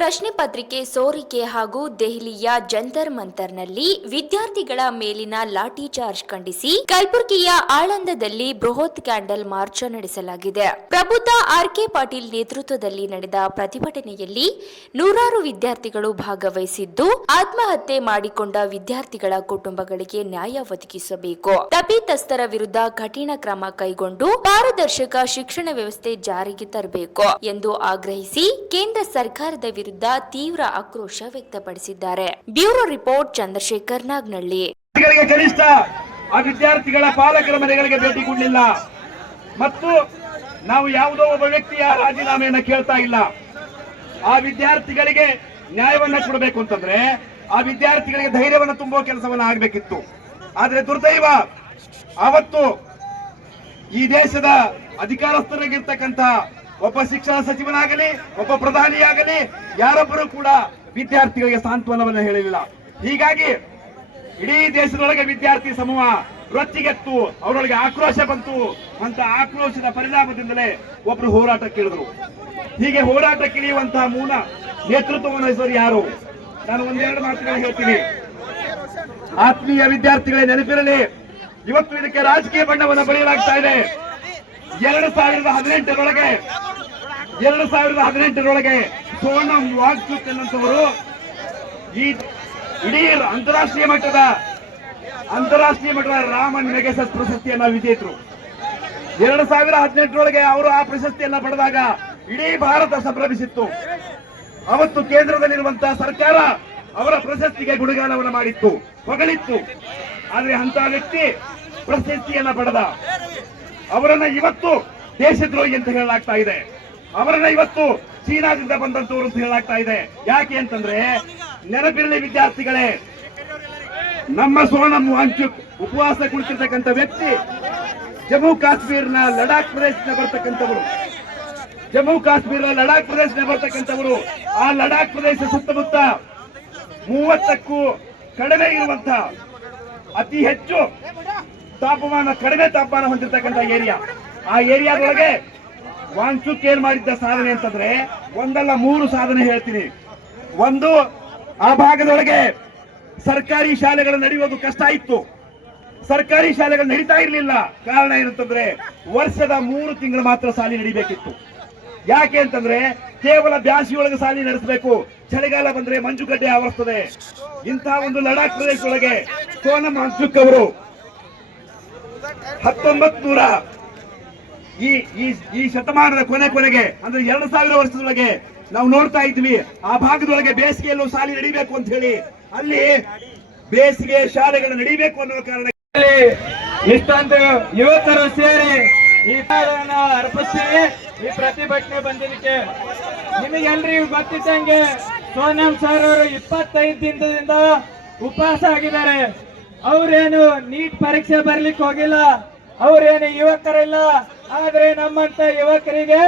ಪ್ರಶ್ನೆ ಪತ್ರಿಕೆ ಸೋರಿಕೆ ಹಾಗೂ ದೆಹಲಿಯ ಜಂತರ್ ಮಂತರ್ನಲ್ಲಿ ವಿದ್ಯಾರ್ಥಿಗಳ ಮೇಲಿನ ಲಾಠಿ ಚಾರ್ಜ್ ಖಂಡಿಸಿ ಕಲಬುರಗಿಯ ಆಳಂದದಲ್ಲಿ ಬೃಹತ್ ಕ್ಯಾಂಡಲ್ ಮಾರ್ಚ್ ನಡೆಸಲಾಗಿದೆ. ಪ್ರಬುದ್ಧ ಆರ್.ಕೆ. ಪಾಟೀಲ್ ನೇತೃತ್ವದಲ್ಲಿ ನಡೆದ ಪ್ರತಿಭಟನೆಯಲ್ಲಿ ನೂರಾರು ವಿದ್ಯಾರ್ಥಿಗಳು ಭಾಗವಹಿಸಿದ್ದು, ಆತ್ಮಹತ್ಯೆ ಮಾಡಿಕೊಂಡ ವಿದ್ಯಾರ್ಥಿಗಳ ಕುಟುಂಬಗಳಿಗೆ ನ್ಯಾಯ ಒದಗಿಸಬೇಕು, ತಪ್ಪಿತಸ್ಥರ ವಿರುದ್ಧ ಕಠಿಣ ಕ್ರಮ ಕೈಗೊಂಡು ಪಾರದರ್ಶಕ ಶಿಕ್ಷಣ ವ್ಯವಸ್ಥೆ ಜಾರಿಗೆ ತರಬೇಕು ಎಂದು ಆಗ್ರಹಿಸಿ ಕೇಂದ್ರ ಸರ್ಕಾರದ ವಿರುದ್ಧ ತೀವ್ರ ಆಕ್ರೋಶ ವ್ಯಕ್ತಪಡಿಸಿದ್ದಾರೆ. Bureau report Chandrashekhar Nagnalli. ಕನಿಷ್ಠ ಆ ವಿದ್ಯಾರ್ಥಿಗಳ ಪಾಲಕರ ಮನೆಗಳಿಗೆ ಭೇಟಿ ಕೊಡಲಿಲ್ಲ ಮತ್ತು ನಾವು ಯಾವುದೋ ಒಬ್ಬ ವ್ಯಕ್ತಿಯ ರಾಜೀನಾಮೆಯನ್ನು ಕೇಳ್ತಾ ಇಲ್ಲ. ಆ ವಿದ್ಯಾರ್ಥಿಗಳಿಗೆ ನ್ಯಾಯವನ್ನ ಕೊಡಬೇಕು ಅಂತಂದ್ರೆ ಆ ವಿದ್ಯಾರ್ಥಿಗಳಿಗೆ ಧೈರ್ಯವನ್ನು ತುಂಬುವ ಕೆಲಸವನ್ನ ಆಗಬೇಕಿತ್ತು. ಆದ್ರೆ ದುರ್ದೈವ, ಅವತ್ತು ಈ ದೇಶದ ಅಧಿಕಾರಸ್ಥರಾಗಿರ್ತಕ್ಕಂಥ ಒಬ್ಬ ಶಿಕ್ಷಣ ಸಚಿವನಾಗಲಿ ಒಬ್ಬ ಪ್ರಧಾನಿಯಾಗಲಿ ಯಾರೊಬ್ಬರು ಕೂಡ ವಿದ್ಯಾರ್ಥಿಗಳಿಗೆ ಸಾಂತ್ವನವನ್ನು ಹೇಳಲಿಲ್ಲ. ಹೀಗಾಗಿ ಇಡೀ ದೇಶದೊಳಗೆ ವಿದ್ಯಾರ್ಥಿ ಸಮೂಹ ರೊಚ್ಚಿಗೆತ್ತು, ಅವರೊಳಗೆ ಆಕ್ರೋಶ ಬಂತು. ಅಂತ ಆಕ್ರೋಶದ ಪರಿಣಾಮದಿಂದಲೇ ಒಬ್ರು ಹೋರಾಟಕ್ಕಿಳಿದ್ರು. ಹೀಗೆ ಹೋರಾಟಕ್ಕಿಳಿಯುವಂತಹ ಮೂಲ ನೇತೃತ್ವವನ್ನು ವಹಿಸೋರು ಯಾರು? ನಾನು ಒಂದೆರಡು ಮಾತುಗಳನ್ನು ಹೇಳ್ತೀನಿ. ಆತ್ಮೀಯ ವಿದ್ಯಾರ್ಥಿಗಳೇ, ನೆನಪಿರಲಿ, ಇವತ್ತು ಇದಕ್ಕೆ ರಾಜಕೀಯ ಬಣ್ಣವನ್ನು ಬರೆಯಲಾಗ್ತಾ ಇದೆ. 2018ರೊಳಗೆ ಸೋನಂ ವಾಂಗ್ಚುಕ್ ಎನ್ನುವಂತವರು ಈ ಇಡೀ ಅಂತಾರಾಷ್ಟ್ರೀಯ ಮಟ್ಟದ ರಾಮನ್ ಮೆಗಾಸೆಸ್ ಪ್ರಶಸ್ತಿಯನ್ನ ವಿಜೇತರು. 2018ರೊಳಗೆ ಅವರು ಆ ಪ್ರಶಸ್ತಿಯನ್ನ ಪಡೆದಾಗ ಇಡೀ ಭಾರತ ಸಂಭ್ರಮಿಸಿತ್ತು. ಅವತ್ತು ಕೇಂದ್ರದಲ್ಲಿರುವಂತಹ ಸರ್ಕಾರ ಅವರ ಪ್ರಶಸ್ತಿಗೆ ಗುಣಗಾನವನ್ನು ಮಾಡಿತ್ತು, ಹೊಗಳಿತ್ತು. ಆದ್ರೆ ಅಂತ ವ್ಯಕ್ತಿ ಪ್ರಶಸ್ತಿಯನ್ನ ಪಡೆದ ಅವರನ್ನ ಇವತ್ತು ದೇಶದ್ರೋಹಿ ಅಂತ ಹೇಳಲಾಗ್ತಾ ಇದೆ. ಅವರನ್ನ ಇವತ್ತು ಚೀನಾದಿಂದ ಬಂದಂತವರು ಅಂತ ಹೇಳಲಾಗ್ತಾ ಇದೆ. ಯಾಕೆ ಅಂತಂದ್ರೆ, ನೆನಪಿರಲಿ ವಿದ್ಯಾರ್ಥಿಗಳೇ, ನಮ್ಮ ಸೋನಂ ವಾಂಗ್ಚುಕ್ ಉಪವಾಸ ಕುಳಿತಿರ್ತಕ್ಕಂಥ ವ್ಯಕ್ತಿ ಜಮ್ಮು ಕಾಶ್ಮೀರ್ನ ಲಡಾಖ್ ಪ್ರದೇಶದಿಂದ ಬರ್ತಕ್ಕಂಥವರು. ಆ ಲಡಾಖ್ ಪ್ರದೇಶ ಸುತ್ತಮುತ್ತ 30ಕ್ಕೂ ಕಡಿಮೆ ಇರುವಂತಹ ಅತಿ ಹೆಚ್ಚು ಕಡಿಮೆ ತಾಪಮಾನ ಹೊಂದಿರತಕ್ಕಂಥ ಏರಿಯಾ. ಆ ಏರಿಯಾದೊಳಗೆ ವಾಂಗ್ಚುಕ್ ಏನ್ ಮಾಡಿದ್ದ ಸಾಧನೆ ಅಂತಂದ್ರೆ ಒಂದಲ್ಲ 3 ಸಾಧನೆ ಹೇಳ್ತೀನಿ. ಒಂದು, ಆ ಭಾಗದೊಳಗೆ ಸರ್ಕಾರಿ ಶಾಲೆಗಳು ನಡೆಯುವುದು ಕಷ್ಟ ಇತ್ತು. ಸರ್ಕಾರಿ ಶಾಲೆಗಳು ನಡೀತಾ ಇರಲಿಲ್ಲ. ಕಾರಣ ಏನಂತಂದ್ರೆ ವರ್ಷದ 3 ತಿಂಗಳು ಮಾತ್ರ ಶಾಲೆ ನಡೀಬೇಕಿತ್ತು. ಯಾಕೆ ಅಂತಂದ್ರೆ ಕೇವಲ ಬ್ಯಾಸಿಯೊಳಗೆ ಶಾಲೆ ನಡೆಸಬೇಕು, ಚಳಿಗಾಲ ಬಂದ್ರೆ ಮಂಜುಗಡ್ಡೆ ಆವರಿಸ್ತದೆ. ಇಂತಹ ಒಂದು ಲಡಾಖ್ ಪ್ರದೇಶದೊಳಗೆ ಸೋನಂ ವಾಂಗ್ಚುಕ್ ಅವರು 1900 ಈ ಶತಮಾನದ ಕೊನೆಗೆ ಅಂದ್ರೆ 2000 ವರ್ಷದೊಳಗೆ ನಾವು ನೋಡ್ತಾ ಇದ್ವಿ. ಆ ಭಾಗದೊಳಗೆ ಬೇಸಿಗೆಯಲ್ಲೂ ಶಾಲೆ ನಡೀಬೇಕು ಅಂತ ಹೇಳಿ ಅಲ್ಲಿ ಬೇಸಿಗೆ ಶಾಲೆಗಳು ನಡೀಬೇಕು ಅನ್ನೋ ಕಾರಣ ಇಷ್ಟೊಂದು ಯುವಕರು ಸೇರಿ ಈ ಅರ್ಪಿಸ್ತೀವಿ. ಈ ಪ್ರತಿಭಟನೆ ಬಂದಿದ್ದಕ್ಕೆ ನಿಮಗೆಲ್ರಿಗೂ ಗೊತ್ತಿದ್ದಂಗೆ ಸೋನಂ ಸರ್ ಅವರು 25 ದಿನದಿಂದ ಉಪವಾಸ ಆಗಿದ್ದಾರೆ. ಅವ್ರೇನು ನೀಟ್ ಪರೀಕ್ಷೆ ಬರ್ಲಿಕ್ಕೆ ಹೋಗಿಲ್ಲ, ಅವ್ರೇನು ಯುವಕರಿಲ್ಲ. ಆದ್ರೆ ನಮ್ಮಂತ ಯುವಕರಿಗೆ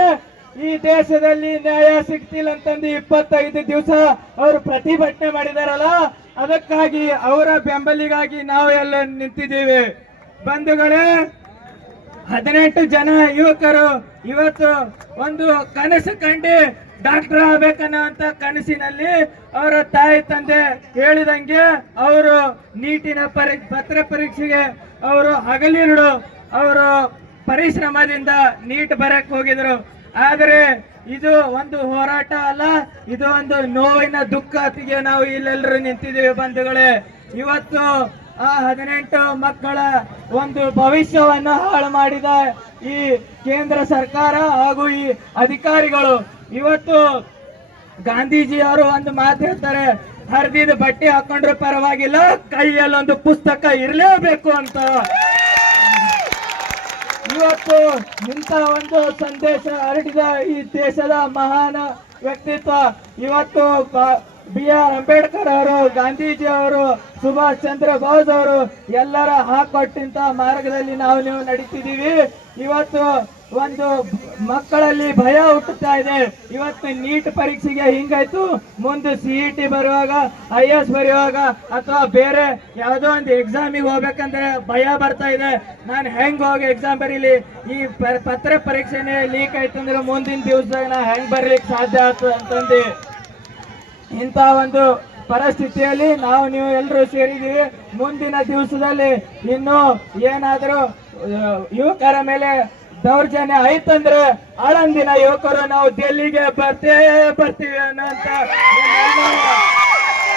ಈ ದೇಶದಲ್ಲಿ ನ್ಯಾಯ ಸಿಗ್ತಿಲ್ಲ ಅಂತಂದು 25 ದಿವಸ ಅವರು ಪ್ರತಿಭಟನೆ ಮಾಡಿದಾರಲ್ಲ, ಅದಕ್ಕಾಗಿ ಅವರ ಬೆಂಬಲಿಗಾಗಿ ನಾವು ಎಲ್ಲ ನಿಂತಿದ್ದೀವಿ. ಬಂಧುಗಳೇ, 18 ಜನ ಯುವಕರು ಇವತ್ತು ಒಂದು ಕನಸು ಕಂಡು ಡಾಕ್ಟರ್ ಆಗ್ಬೇಕನ್ನೋಂತ ಕನಸಿನಲ್ಲಿ ಅವರ ತಾಯಿ ತಂದೆ ಹೇಳಿದಂಗೆ ಅವರು ನೀಟಿನ ಪತ್ರ ಪರೀಕ್ಷೆಗೆ ಅವರು ಹಗಲಿರುಳು ಅವರು ಪರಿಶ್ರಮದಿಂದ ನೀಟ್ ಬರಕ್ ಹೋಗಿದ್ರು. ಆದರೆ ಇದು ಒಂದು ಹೋರಾಟ ಅಲ್ಲ, ಇದು ಒಂದು ನೋವಿನ ದುಃಖತಿಗೆ ನಾವು ಇಲ್ಲೆಲ್ಲರೂ ನಿಂತಿದ್ದೀವಿ. ಬಂಧುಗಳೇ, ಇವತ್ತು ಆ 18 ಮಕ್ಕಳ ಒಂದು ಭವಿಷ್ಯವನ್ನು ಹಾಳು ಮಾಡಿದ ಈ ಕೇಂದ್ರ ಸರ್ಕಾರ ಹಾಗೂ ಈ ಅಧಿಕಾರಿಗಳು ಇವತ್ತು ಗಾಂಧೀಜಿ ಅವರು ಒಂದು ಮಾತು ಹೇಳ್ತಾರೆ, ಹರಿದಿದ ಬಟ್ಟೆ ಹಾಕೊಂಡ್ರೆ ಪರವಾಗಿಲ್ಲ, ಕೈಯಲ್ಲಿ ಒಂದು ಪುಸ್ತಕ ಇರಲೇಬೇಕು ಅಂತ. ಇವತ್ತು ಇಂಥ ಒಂದು ಸಂದೇಶ ಹರಡಿದ ಈ ದೇಶದ ಮಹಾನ್ ವ್ಯಕ್ತಿತ್ವ ಇವತ್ತು BR ಅಂಬೇಡ್ಕರ್ ಅವರು, ಗಾಂಧೀಜಿ ಅವರು, ಸುಭಾಷ್ ಚಂದ್ರ ಬೋಸ್ ಅವರು ಎಲ್ಲರ ಹಾಕೊಟ್ಟಂತ ಮಾರ್ಗದಲ್ಲಿ ನೀವು ನಡೀತಿದ್ದೀವಿ. ಇವತ್ತು ಒಂದು ಮಕ್ಕಳಲ್ಲಿ ಭಯ ಹುಟ್ಟುತ್ತಾ ಇದೆ. ಇವತ್ತು ನೀಟ್ ಪರೀಕ್ಷೆಗೆ ಹಿಂಗಾಯ್ತು, ಮುಂದೆ CET ಬರುವಾಗ, IAS ಬರೆಯುವಾಗ ಅಥವಾ ಬೇರೆ ಯಾವುದೋ ಒಂದು ಎಕ್ಸಾಮಿಗೆ ಹೋಗ್ಬೇಕಂದ್ರೆ ಭಯ ಬರ್ತಾ ಇದೆ. ನಾನು ಹೆಂಗ್ ಹೋಗಿ ಎಕ್ಸಾಮ್ ಬರೀಲಿ, ಈ ಪತ್ರ ಪರೀಕ್ಷೆನೆ ಲೀಕ್ ಆಯ್ತಂದ್ರೆ ಮುಂದಿನ ದಿವಸದಾಗ ನಾ ಹೆಂಗ್ ಬರ್ಲಿಕ್ಕೆ ಸಾಧ್ಯ ಆಗ್ತದೆ ಅಂತಂದು ಇಂಥ ಒಂದು ಪರಿಸ್ಥಿತಿಯಲ್ಲಿ ನೀವು ಎಲ್ಲರೂ ಸೇರಿದ್ದೀವಿ. ಮುಂದಿನ ದಿವಸದಲ್ಲಿ ಇನ್ನು ಏನಾದರೂ ಯುವಕರ ಮೇಲೆ ದೌರ್ಜನ್ಯ ಆಯ್ತಂದ್ರೆ ಆಳಂದಿನ ಯುವಕರು ನಾವು ಡೆಲ್ಲಿಗೆ ಬರ್ತೀವಿ ಅನ್ನೋಂತ